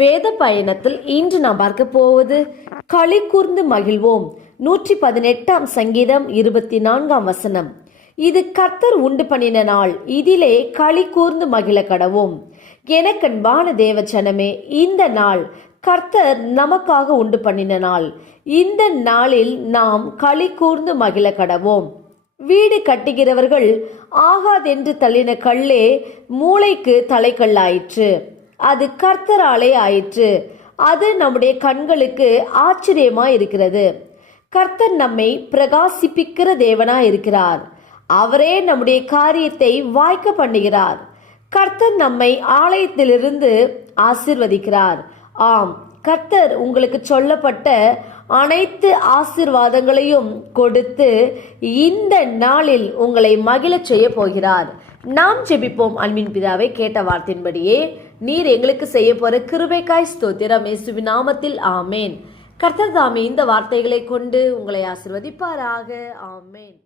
வேத பயணத்தில் இன்று நாம் பார்க்க போவது களி கூர்ந்து மகிழ்வோம். 118 சங்கீதம் 24 இது கர்த்தர் உண்டு பண்ணின நாள், இதிலே களி கூர்ந்து மகிழ கடவோம். எனக்கன்பான தேவச்சனமே, இந்த நாள் கர்த்தர் நமக்காக உண்டு பண்ணின நாள். இந்த நாளில் நாம் களி கூர்ந்து மகிழ கடவோம். வீடு கட்டுகிறவர்கள் ஆகாதென்று தள்ளின கல்லே மூளைக்கு தலைக்கல்லாயிற்று. அது கர்த்தராலே ஆயிற்று. அது நம்முடைய கண்களுக்கு ஆச்சரியமாய் இருக்கிறது. கர்த்தர் நம்மை பிரகாசிப்பிக்கிற தேவனாய் இருக்கிறார். அவரே நம்முடைய காரியத்தை வாய்க்க பண்ணுகிறார். கர்த்தர் நம்மை ஆலயத்திலிருந்து ஆசீர்வதிக்கிறார். ஆம், கர்த்தர் உங்களுக்கு சொல்லப்பட்ட அனைத்து ஆசீர்வாதங்களையும் கொடுத்து இந்த நாளில் உங்களை மகிழச் செய்ய போகிறார். நாம் ஜெபிப்போம். அன்பின் பிதாவை, கேட்ட வார்த்தையின்படியே நீர் எங்களுக்கு செய்ய போற கிருபைக்காய் ஸ்தோத்திரம். இயேசுவின் நாமத்தில் ஆமேன். கர்த்தர் தாமே இந்த வார்த்தைகளை கொண்டு உங்களை ஆசீர்வதிப்பாராக. ஆமேன்.